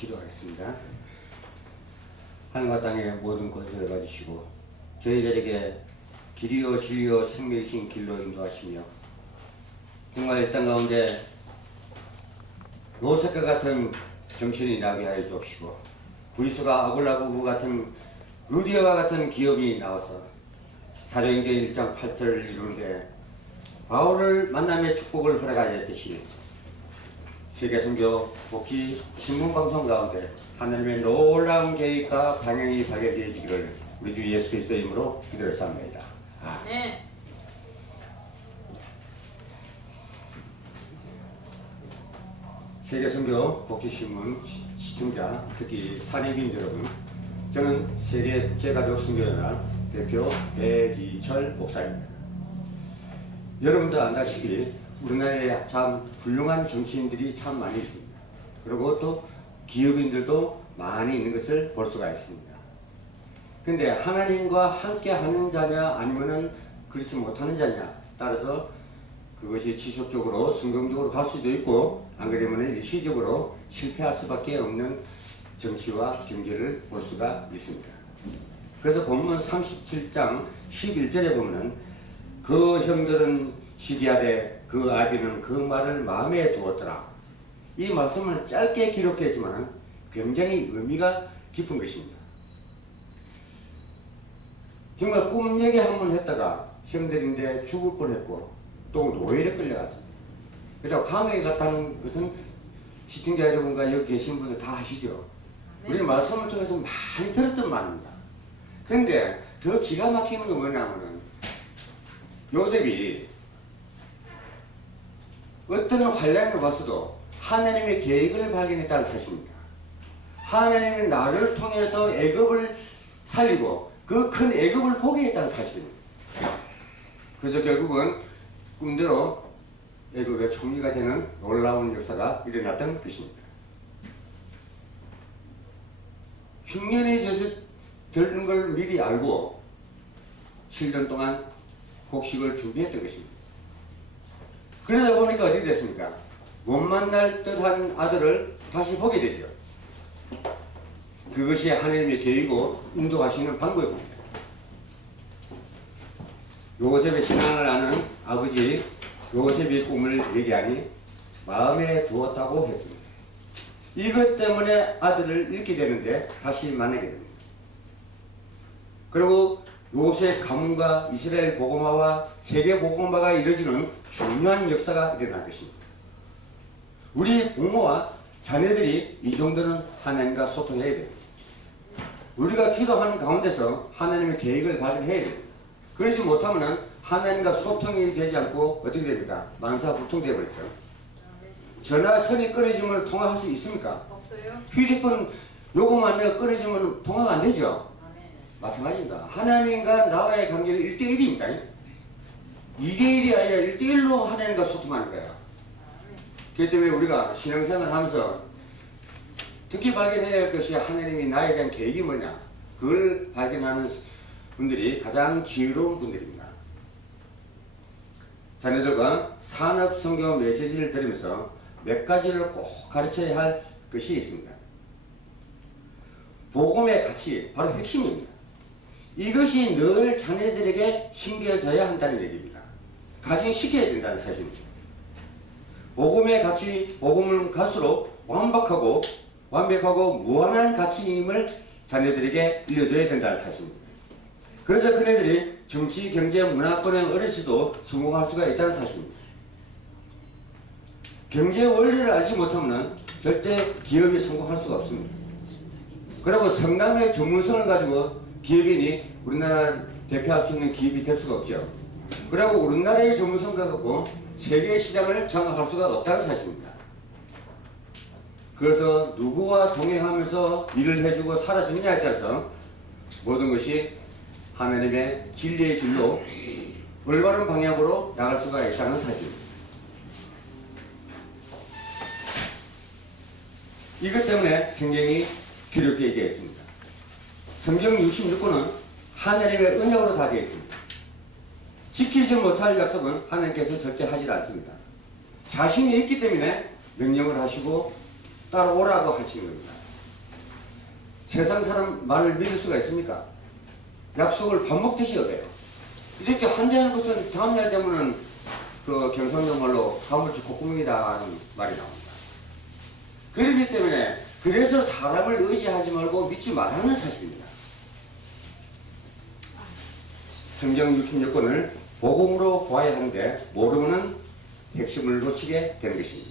기도하겠습니다. 하늘과 땅의 모든 것을 가지시고 저희들에게 길이요 진리요 생명이신 길로 인도하시며 정말 이 땅 가운데 요셉과 같은 정신이 나게 하여 주옵시고 브리스가 아굴라부부 같은 루디아와 같은 기업이 나와서 사도행전 1장 8절을 이루는데 바울을 만남의 축복을 허락하였듯이 세계선교 복지 신문방송 가운데 하나님의 놀라운 계획과 방향이 발견되어지기를 우리 주 예수 그리스도의 이름으로 기도를 삼습니다. 아멘. 세계선교 복지신문 시청자 특히 사내빈 여러분, 저는 세계 국제가족 선교연합 대표 백이철 목사입니다. 여러분도 안다시피 우리나라에 참 훌륭한 정치인들이 참 많이 있습니다. 그리고 또 기업인들도 많이 있는 것을 볼 수가 있습니다. 근데 하나님과 함께 하는 자냐 아니면은 그렇지 못하는 자냐 따라서 그것이 지속적으로 성경적으로 갈 수도 있고 안 그러면 일시적으로 실패할 수밖에 없는 정치와 경제를 볼 수가 있습니다. 그래서 본문 37장 11절에 보면 그 형들은 시기하되 그 아비는 그 말을 마음에 두었더라. 이 말씀을 짧게 기록했지만 굉장히 의미가 깊은 것입니다. 정말 꿈 얘기 한번 했다가 형들인데 죽을 뻔했고 또 노예에 끌려갔습니다. 그래서 감옥에 갔다는 것은 시청자 여러분과 여기 계신 분들 다 아시죠? 우리 말씀을 통해서 많이 들었던 말입니다. 근데 더 기가 막히는 건 뭐냐면은 요셉이 어떤 환란을 봤어도 하나님의 계획을 발견했다는 사실입니다. 하나님이 나를 통해서 애굽을 살리고 그 큰 애굽을 보게 했다는 사실입니다. 그래서 결국은 꿈대로 애굽의 총리가 되는 놀라운 역사가 일어났던 것입니다. 흉년이 져서 되는 걸 미리 알고 7년 동안 곡식을 준비했던 것입니다. 그러다 보니까 어떻게 됐습니까? 못 만날 듯한 아들을 다시 보게 되죠. 그것이 하나님의 계획이고 인도하시는 방법입니다. 요셉의 신앙을 아는 아버지 요셉의 꿈을 얘기하니 마음에 두었다고 했습니다. 이것 때문에 아들을 잃게 되는데 다시 만나게 됩니다. 그리고 요셉 가문과 이스라엘 복음화와 세계 복음화가 이루어지는 중요한 역사가 일어날 것입니다. 우리 부모와 자녀들이 이 정도는 하나님과 소통해야 됩니다. 우리가 기도하는 가운데서 하나님의 계획을 발견해야 됩니다. 그러지 못하면 하나님과 소통이 되지 않고 어떻게 됩니까? 만사부통되어 버렸죠. 전화선이 끊어지면 통화할 수 있습니까? 없어요. 휴대폰 요금만 내가 끊어지면 통화가 안 되죠. 마찬가지입니다. 하나님과 나와의 관계는 1대1입니다. 2대1이 아니라 1대1로 하나님과 소통하는 거예요. 그렇기 때문에 우리가 신앙생활을 하면서 특히 발견해야 할 것이 하나님이 나에 대한 계획이 뭐냐, 그걸 발견하는 분들이 가장 지혜로운 분들입니다. 자녀들과 산업선교 메시지를 들으면서 몇 가지를 꼭 가르쳐야 할 것이 있습니다. 복음의 가치, 바로 핵심입니다. 이것이 늘 자녀들에게 심겨져야 한다는 얘기입니다. 각인시켜야 된다는 사실입니다. 복음의 가치, 복음을 갈수록 완벽하고 무한한 가치임을 자녀들에게 일러줘야 된다는 사실입니다. 그래서 그네들이 정치, 경제, 문화권에 어려서도 성공할 수가 있다는 사실입니다. 경제 원리를 알지 못하면 절대 기업이 성공할 수가 없습니다. 그리고 성남의 전문성을 가지고 기업인이 우리나라 대표할 수 있는 기업이 될 수가 없죠. 그리고 우리나라의 전문성과 갖고 세계 시장을 장악할 수가 없다는 사실입니다. 그래서 누구와 동행하면서 일을 해주고 살아주느냐에 따라서 모든 것이 하나님의 진리의 길로 올바른 방향으로 나갈 수가 있다는 사실입니다. 이것 때문에 성경이 기록되어 있습니다. 성경 66권은 하나님의 언약으로 다 되어 있습니다. 지키지 못할 약속은 하나님께서 절대 하지 않습니다. 자신이 있기 때문에 명령을 하시고 따라오라고 하시는 겁니다. 세상 사람 말을 믿을 수가 있습니까? 약속을 밥 먹듯이 여겨요. 이렇게 한대하는 것은 다음날 되면은 그 경상도 말로 가물치 콧구멍이다라는 말이 나옵니다. 그렇기 때문에 그래서 사람을 의지하지 말고 믿지 말라는 사실입니다. 성경 66권을 복음으로 보아야 하는데 모르면 핵심을 놓치게 되는 것입니다.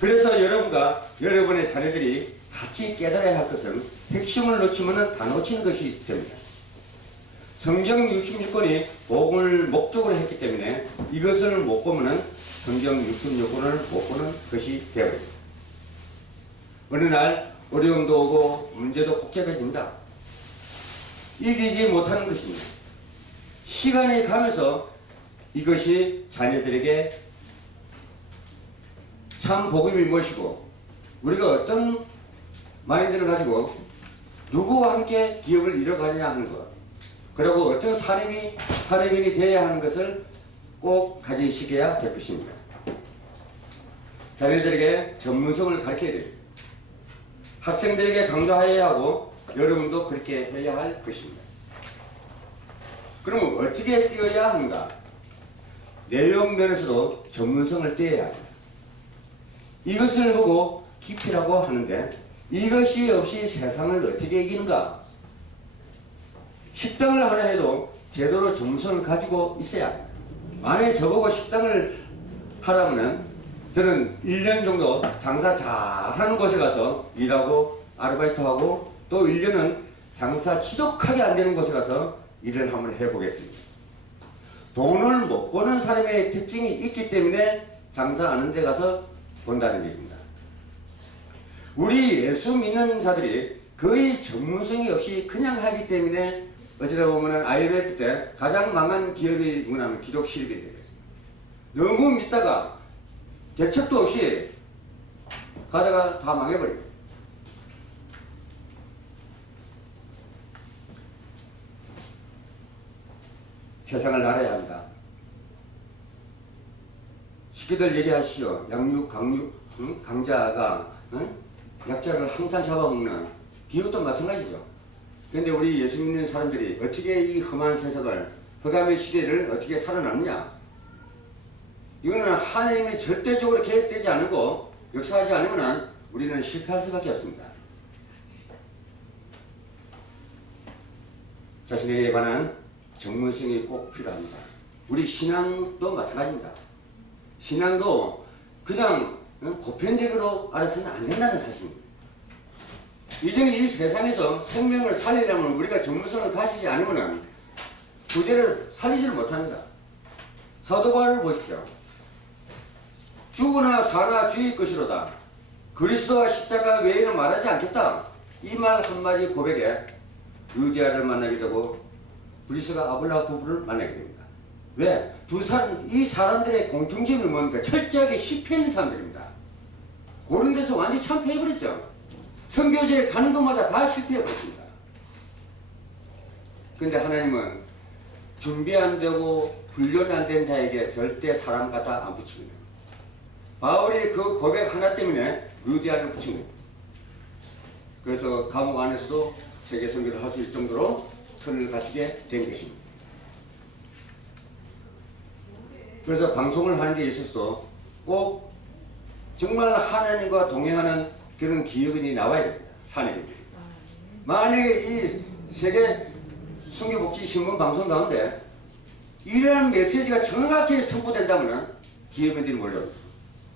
그래서 여러분과 여러분의 자녀들이 같이 깨달아야 할 것은 핵심을 놓치면 다 놓치는 것이 됩니다. 성경 66권이 복음을 목적으로 했기 때문에 이것을 못 보면 성경 66권을 못 보는 것이 되어버립니다. 어느 날 어려움도 오고 문제도 복잡해집니다. 이기지 못하는 것입니다. 시간이 가면서 이것이 자녀들에게 참 복음이 무엇이고 우리가 어떤 마인드를 가지고 누구와 함께 기업을 이뤄가느냐 하는 것, 그리고 어떤 사례인이 되어야 하는 것을 꼭 가지시켜야 될 것입니다. 자녀들에게 전문성을 가르쳐야 됩니다. 학생들에게 강조해야 하고 여러분도 그렇게 해야 할 것입니다. 그러면 어떻게 띄어야 하는가? 내용 면에서도 전문성을 띄어야 합니다. 이것을 보고 깊이라고 하는데 이것이 없이 세상을 어떻게 이기는가? 식당을 하나 해도 제대로 전문성을 가지고 있어야 합니다. 만약에 저보고 식당을 하라면 저는 1년 정도 장사 잘하는 곳에 가서 일하고 아르바이트하고 또 1년은 장사 지독하게 안 되는 곳에 가서 일을 한번 해보겠습니다. 돈을 못 버는 사람의 특징이 있기 때문에 장사하는 데 가서 본다는 얘기입니다. 우리 예수 믿는 자들이 거의 전문성이 없이 그냥 하기 때문에 어쩌다 보면 IMF 때 가장 망한 기업이 뭐냐면 기독실업이 되겠습니다. 너무 믿다가 대책도 없이 가다가 다 망해버립니다. 세상을 알아야 합니다. 쉽게들 얘기하시죠. 양육, 강육, 강자가 약자를 항상 잡아먹는 기업도 마찬가지죠. 그런데 우리 예수 믿는 사람들이 어떻게 이 험한 세상을, 흑암의 시대를 어떻게 살아남느냐? 이거는 하나님이 절대적으로 계획되지 않고 역사하지 않으면 우리는 실패할 수밖에 없습니다. 자신에게 관한 전문성이 꼭 필요합니다. 우리 신앙도 마찬가지입니다. 신앙도 그냥 보편적으로 알아서는 안 된다는 사실입니다. 이전에 이 세상에서 생명을 살리려면 우리가 전문성을 가지지 않으면 구제를 살리지를 못합니다. 사도 바울을 보십시오. 죽으나 사나 주의 것이로다. 그리스도와 십자가 외에는 말하지 않겠다. 이 말 한마디 고백에 루디아를 만나게 되고 브리스가 아블라 부부를 만나게 됩니다. 왜? 이 사람들의 공통점이 뭡니까? 철저하게 실패한 사람들입니다. 그런 데서 완전히 참패해버렸죠. 선교지에 가는 것마다 다 실패해버렸습니다. 근데 하나님은 준비 안 되고 훈련 안 된 자에게 절대 사람 갖다 안 붙입니다. 바울이 그 고백 하나 때문에 루디아를 붙인 겁니다. 그래서 감옥 안에서도 세계 선교를 할 수 있을 정도로 털을 갖추게 된 것입니다. 그래서 방송을 하는 데 있어서도 꼭 정말 하나님과 동행하는 그런 기업인이 나와야 됩니다. 사내들이. 만약에 이 세계 선교복지신문 방송 가운데 이러한 메시지가 정확히 선포된다면 기업인들이 몰려옵니다.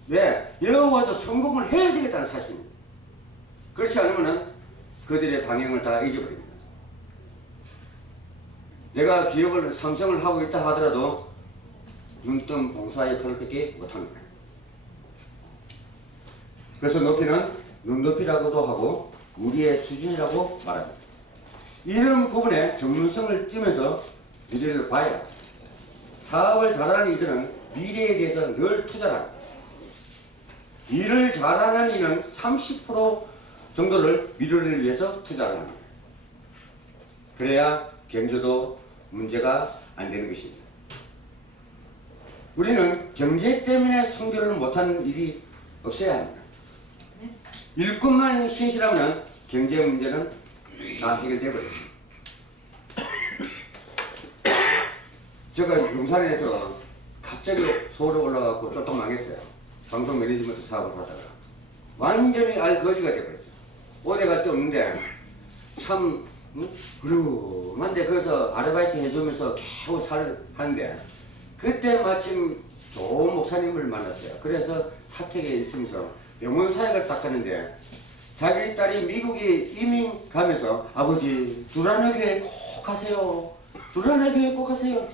왜? 여호와서 성공을 해야 되겠다는 사실입니다. 그렇지 않으면 그들의 방향을 다 잊어버립니다. 내가 기업을 삼성을 하고 있다 하더라도 눈뜬 봉사 역할을 밖에 못합니다. 그래서 높이는 눈높이라고도 하고 우리의 수준이라고 말합니다. 이런 부분에 전문성을 띠면서 미래를 봐야 합니다. 사업을 잘하는 이들은 미래에 대해서 늘 투자를 합니다. 일을 잘하는 이는 30% 정도를 미래를 위해서 투자를 합니다. 그래야 경제도 문제가 안 되는 것입니다. 우리는 경제 때문에 선교를 못하는 일이 없어야 합니다. 일꾼만 신실하면 경제 문제는 다 해결돼 버립니다. 제가 용산에서 갑자기 서울에 올라가고 쫄딱 망했어요. 방송 매니지먼트 사업을 하다가 완전히 알거지가 돼버렸어요. 오래 갈 데 없는데 참 그러한데 거기서 아르바이트 해주면서 계속 하는데 그때 마침 좋은 목사님을 만났어요. 그래서 사택에 있으면서 병원 사역을 딱 하는데 자기 딸이 미국에 이민 가면서 아버지 두라노 교회 꼭 가세요. 두라노 교회 꼭 가세요.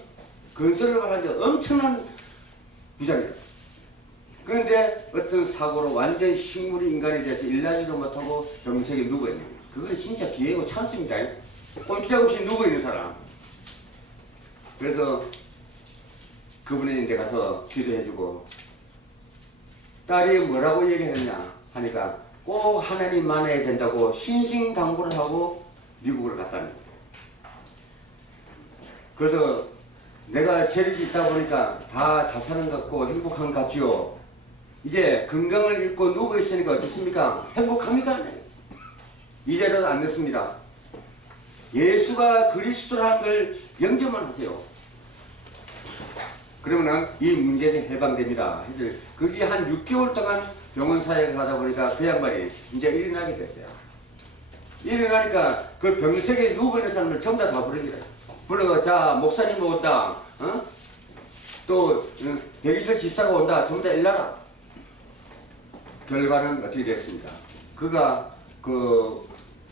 건설을 하는데 엄청난 부자입니다. 그런데 어떤 사고로 완전 식물이 인간이 돼서 일하지도 못하고 병석에 누워있는 거예요. 그거 진짜 기회고 찬스입니다. 꼼짝없이 누워있는 사람. 그래서 그분이 데 가서 기도해주고 딸이 뭐라고 얘기했냐 하니까 꼭 하나님 만나야 된다고 신신당부를 하고 미국을 갔다는 거예요. 그래서 내가 재력이 있다 보니까 다 잘 사는 것 같고 행복한 것 같지요. 이제 건강을 잃고 누워있으니까 어떻습니까? 행복합니까? 이제는 안 됐습니다. 예수가 그리스도라는 걸 영접만 하세요. 그러면 이 문제에서 해방됩니다. 그래서 그게 한 6개월 동안 병원 사역을 하다 보니까 그 양반이 이제 일어나게 됐어요. 일어나니까 그 병석에 누워있는 사람을 전부 다 부릅니다. 불러가 자 목사님 온다. 또 백이철 집사가 온다. 전부 다 일나라. 결과는 어떻게 됐습니까? 그가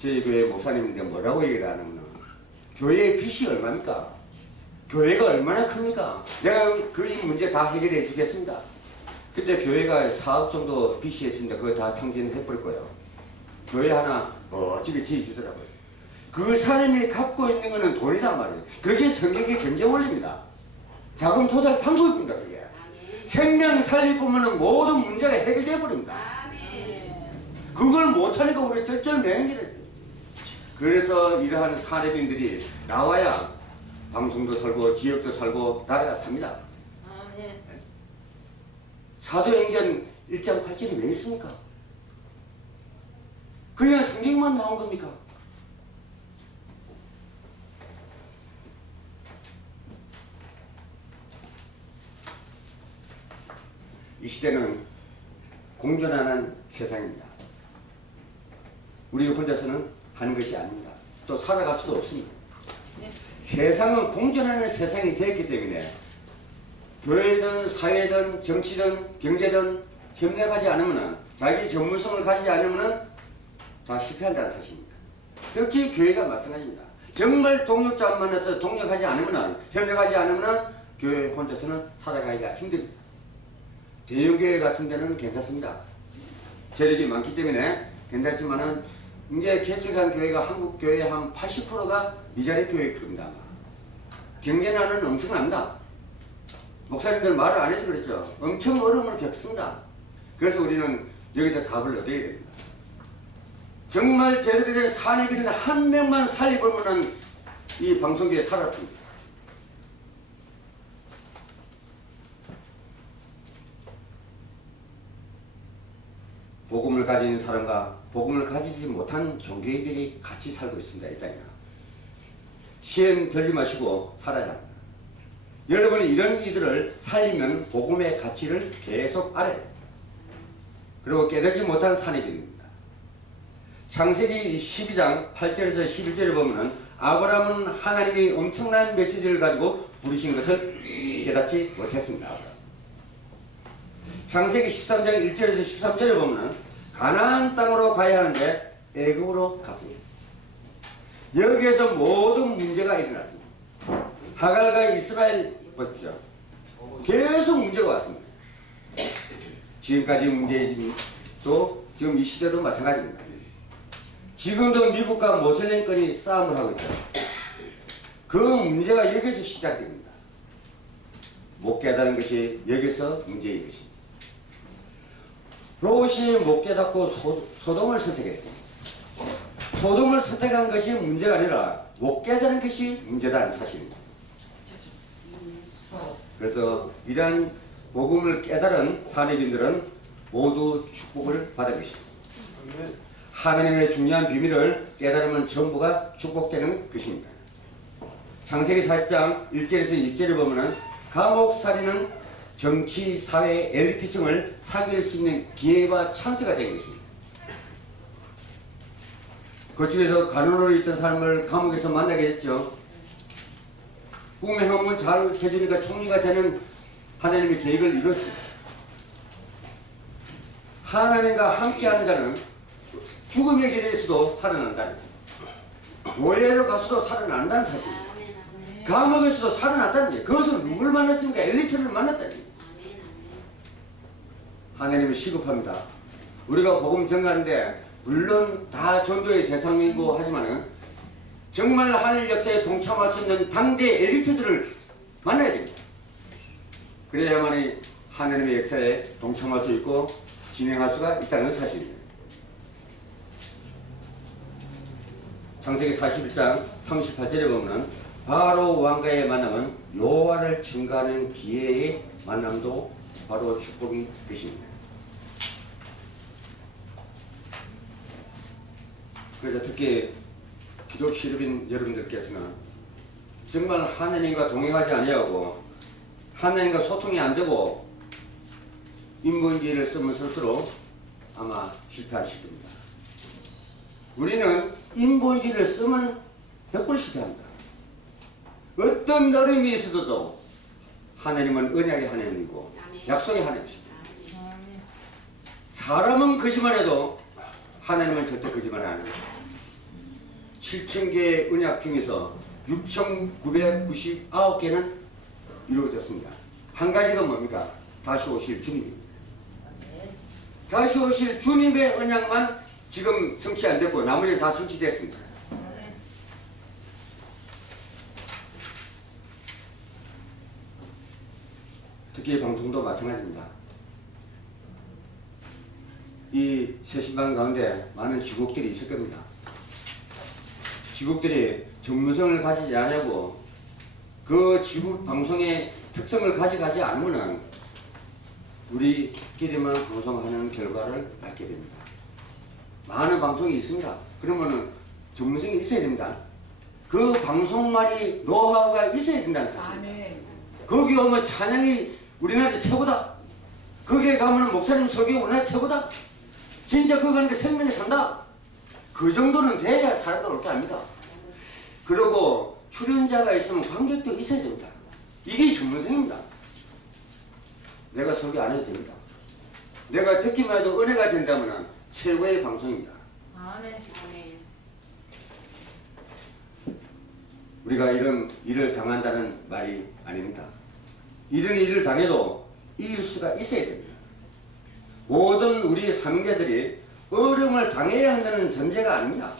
저희 교회 목사님인데 뭐라고 얘기를 하냐면 교회의 빚이 얼마입니까? 교회가 얼마나 큽니까? 내가 그 이 문제 다 해결해 주겠습니다. 그때 교회가 4억 정도 빚이 있습니다. 그거 다 탕진해버릴 거예요. 교회 하나 멋지게 지어주더라고요. 그 사람이 갖고 있는 거는 돈이란 말이에요. 그게 성경의 경제 원리입니다. 자금 조달 방법입니다. 그게. 생명 살리고면 모든 문제가 해결돼 버립니다. 그걸 못하니까 우리 절절맹이래. 그래서 이러한 사례빈들이 나와야 방송도 살고 지역도 살고 나라가 삽니다. 사도행전 1장 8절이 왜 있습니까? 그냥 성경만 나온 겁니까? 이 시대는 공존하는 세상입니다. 우리 혼자서는 하는 것이 아닙니다. 또 살아갈 수도 없습니다. 세상은 공존하는 세상이 되었기 때문에 교회든 사회든 정치든 경제든 협력하지 않으면 자기 전문성을 가지지 않으면 다 실패한다는 사실입니다. 특히 교회가 마찬가지입니다. 정말 동력자 만나서 동력하지 않으면 협력하지 않으면 교회 혼자서는 살아가기가 힘듭니다. 대형교회 같은 데는 괜찮습니다. 재력이 많기 때문에 괜찮지만은 이제 개척한 교회가 한국 교회의 한 80%가 미자립 교회입니다. 경제난은 엄청납니다. 목사님들 말을 안 해서 그랬죠. 엄청 어려움을 겪습니다. 그래서 우리는 여기서 답을 얻어야 됩니다. 정말 제대로 된 사내비는 한 명만 살리보면 이 방송계에 살아납니다. 복음을 가진 사람과 복음을 가지지 못한 종교인들이 같이 살고 있습니다. 이 땅에. 시험 들지 마시고 살아야 합니다. 여러분이 이런 이들을 살리면 복음의 가치를 계속 알아야 됩니다. 그리고 깨닫지 못한 산입입니다. 창세기 12장 8절에서 11절에 보면 아브라함은 하나님이 엄청난 메시지를 가지고 부르신 것을 깨닫지 못했습니다. 창세기 13장 1절에서 13절에 보면 가나안 땅으로 가야 하는데 애굽으로 갔습니다. 여기에서 모든 문제가 일어났습니다. 하갈과 이스라엘 보십시오. 계속 문제가 왔습니다. 지금까지 문제이고 지금 이 시대도 마찬가지입니다. 지금도 미국과 모슬렘권이 싸움을 하고 있죠. 그 문제가 여기서 시작됩니다. 못 깨달은 것이 여기서 문제인 것입니다. 롯이 못 깨닫고 소돔을 선택했습니다. 소돔을 선택한 것이 문제가 아니라 못 깨달은 것이 문제다는 사실입니다. 그래서 이러한 복음을 깨달은 사내빈들은 모두 축복을 받은 것입니다. 하나님의 중요한 비밀을 깨달으면 전부가 축복되는 것입니다. 창세기 4장 1절에서 2절에 보면은 감옥살이는 정치, 사회, 엘리트층을 사귈 수 있는 기회와 찬스가 된 것입니다. 그쪽에서 간호로 있던 사람을 감옥에서 만나게 됐죠. 꿈의 형은 잘 해주니까 총리가 되는 하나님의 계획을 이뤘습니다. 하나님과 함께하는 자는 죽음의 길에서도 살아난다는 거예요. 노예로 가서도 살아난다는 사실입니다. 감옥에서도 살아났다는 거예요. 그것은 누굴 만났습니까? 엘리트를 만났다는 거예요. 하나님은 시급합니다. 우리가 복음 전가하는데 물론 다 전도의 대상이고 하지만은 정말 하늘 역사에 동참할 수 있는 당대 엘리트들을 만나야 됩니다. 그래야만이 하나님의 역사에 동참할 수 있고 진행할 수가 있다는 사실입니다. 창세기 41장 38절에 보면 바로 왕과의 만남은 여호와를 증거하는 기회의 만남도 바로 축복이 되십니다. 그래서 특히 기독 신입인 여러분들께서는 정말 하나님과 동행하지 아니하고 하나님과 소통이 안 되고 인본주의를 쓰면 쓸수록 아마 실패하실 겁니다. 우리는 인본주의를 쓰면 100번 실패합니다. 어떤 어려움이 있어도 하나님은 언약의 하나님이고 약속의 하나님이십니다. 사람은 거짓말해도 하나님은 절대 거짓말 안 합니다. 7,000개의 언약 중에서 6,999개는 이루어졌습니다. 한 가지가 뭡니까? 다시 오실 주님입니다. 다시 오실 주님의 언약만 지금 성취 안 됐고 나머지는 다 성취됐습니다. 특히 방송도 마찬가지입니다. 이 세신방 가운데 많은 지국들이 있을 겁니다. 지국들이 전문성을 가지지 않고 그 지국 방송의 특성을 가져가지 않으면 우리끼리만 방송하는 결과를 받게 됩니다. 많은 방송이 있습니다. 그러면은 전문성이 있어야 됩니다. 그 방송만이 노하우가 있어야 된다는 사실. 거기 오면 찬양이 우리나라 최고다. 거기에 가면 목사님 설교 우리나라 최고다. 진짜 그거 가니까 생명이 산다. 그 정도는 돼야 사람들 올 게 아닙니다. 그리고 출연자가 있으면 관객도 있어야 됩니다. 이게 전문성입니다. 내가 설교 안 해도 됩니다. 내가 듣기만 해도 은혜가 된다면 최고의 방송입니다. 우리가 이런 일을 당한다는 말이 아닙니다. 이런 일을 당해도 이길 수가 있어야 됩니다. 모든 우리 사명자들이 어려움을 당해야 한다는 전제가 아닙니다.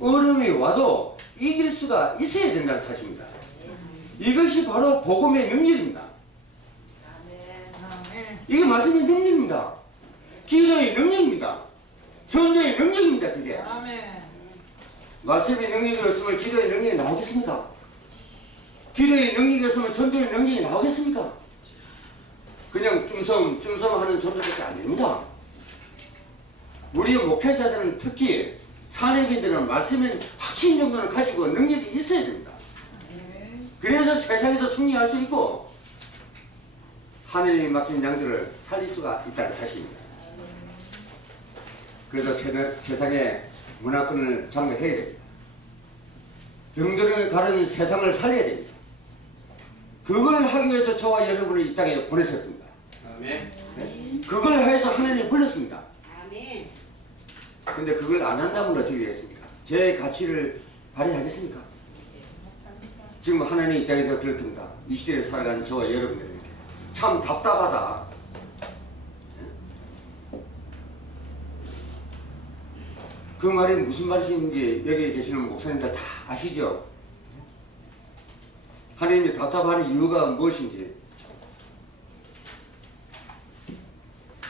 어려움이 와도 이길 수가 있어야 된다는 사실입니다. 이것이 바로 복음의 능력입니다. 이게 말씀의 능력입니다. 기도의 능력입니다. 전도의 능력입니다. 그게. 말씀의 능력이 없으면 기도의 능력이 나오겠습니까? 기도의 능력이 없으면 전도의 능력이 나오겠습니까? 그냥 쫌쫌하는 전도밖에 안 됩니다. 우리 목회자들은 특히 사내빈들은 말씀의 확신 정도는 가지고 능력이 있어야 됩니다. 그래서 세상에서 승리할 수 있고 하느님이 맡긴 양들을 살릴 수가 있다는 사실입니다. 그래서 세상에 문화권을 장악해야 됩니다. 병들을 가르는 세상을 살려야 됩니다. 그걸 하기 위해서 저와 여러분을 이 땅에 보내셨습니다. 아멘. 네? 그걸 해서 하나님이 불렀습니다. 아멘. 근데 그걸 안 한다면 어떻게 되겠습니까? 제 가치를 발휘하겠습니까? 지금 하나님 입장에서 그럴 겁니다. 이 시대에 살아가는 저와 여러분들에게 참 답답하다. 그 말이 무슨 말인지 여기 계시는 목사님들 다 아시죠? 하나님이 답답한 이유가 무엇인지.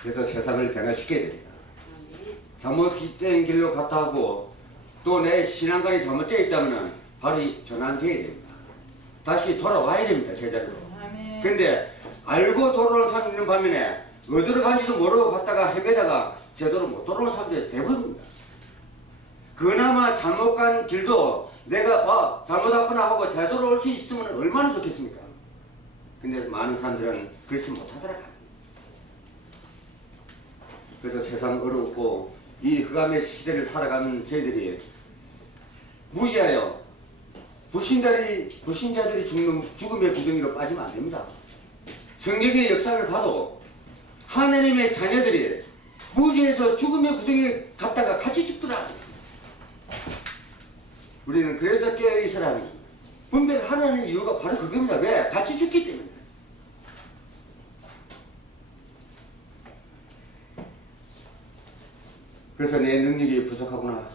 그래서 세상을 변화시켜야 됩니다. 잘못된 길로 갔다 하고 또 내 신앙관이 잘못되어 있다면 바로 전환되어야 됩니다. 다시 돌아와야 됩니다. 제자리로. 근데 알고 돌아오는 사람이 있는 반면에 어디로 간지도 모르고 갔다가 헤매다가 제대로 못 돌아오는 사람들이 대부분입니다. 그나마 잘못 간 길도 내가 잘못했구나 하고 되돌아올 수 있으면 얼마나 좋겠습니까? 근데 많은 사람들은 그렇지 못하더라. 그래서 세상 어렵고 이 흑암의 시대를 살아가는 저희들이 무지하여 불신자들이 죽음의 구덩이로 빠지면 안 됩니다. 성경의 역사를 봐도 하나님의 자녀들이 무지해서 죽음의 구덩이에 갔다가 같이 죽더라. 우리는 그래서 깨어있으라 합니다. 분별하라는 이유가 바로 그겁니다. 왜? 같이 죽기 때문에. 그래서 내 능력이 부족하구나.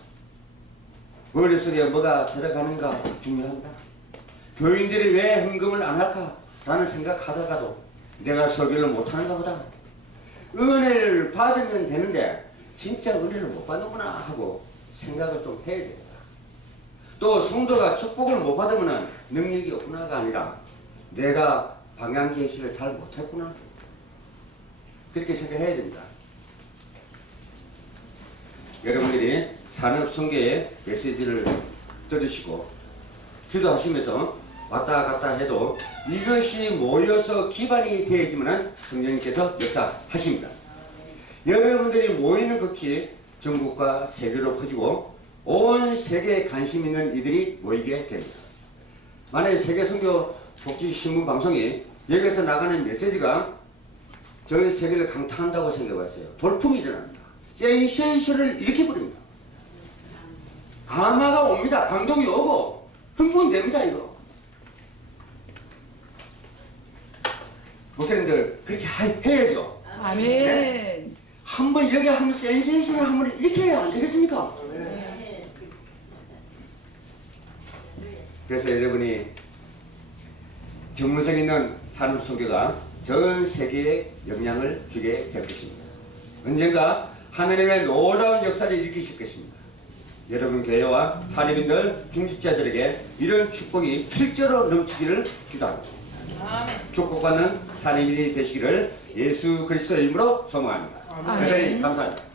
머릿속에 뭐가 들어가는가 중요합니다. 교인들이 왜 헌금을 안 할까라는 생각하다가도 내가 설교를 못하는가 보다. 은혜를 받으면 되는데 진짜 은혜를 못 받는구나 하고 생각을 좀 해야 됩니다. 또 성도가 축복을 못 받으면 능력이 없구나가 아니라 내가 방향 계시를 잘 못했구나. 그렇게 생각해야 됩니다. 여러분들이 산업선교의 메시지를 들으시고 기도하시면서 왔다 갔다 해도 이것이 모여서 기반이 되어야지만 성령님께서 역사하십니다. 여러분들이 모이는 것이 전국과 세계로 퍼지고 온 세계에 관심 있는 이들이 모이게 됩니다. 만약에 세계선교 복지신문 방송이 여기서 나가는 메시지가 전 세계를 강타한다고 생각해봤어요. 돌풍이 일어납니다. 센세이션을 일으켜버립니다. 감화가 옵니다. 감동이 오고 흥분됩니다. 이거 목사님들 그렇게 해야죠. 아멘. 네? 한번 여기 한번 센세이션을 한번 일으켜야 안 되겠습니까? 그래서 여러분이 전문성 있는 산업선교가 전 세계에 영향을 주게 될 것입니다. 언젠가 하나님의 놀라운 역사를 일으키실 것입니다. 여러분 교회와 사립인들, 중직자들에게 이런 축복이 실제로 넘치기를 기도합니다. 축복받는 사립인이 되시기를 예수 그리스도의 이름으로 소망합니다. 대단히 감사합니다.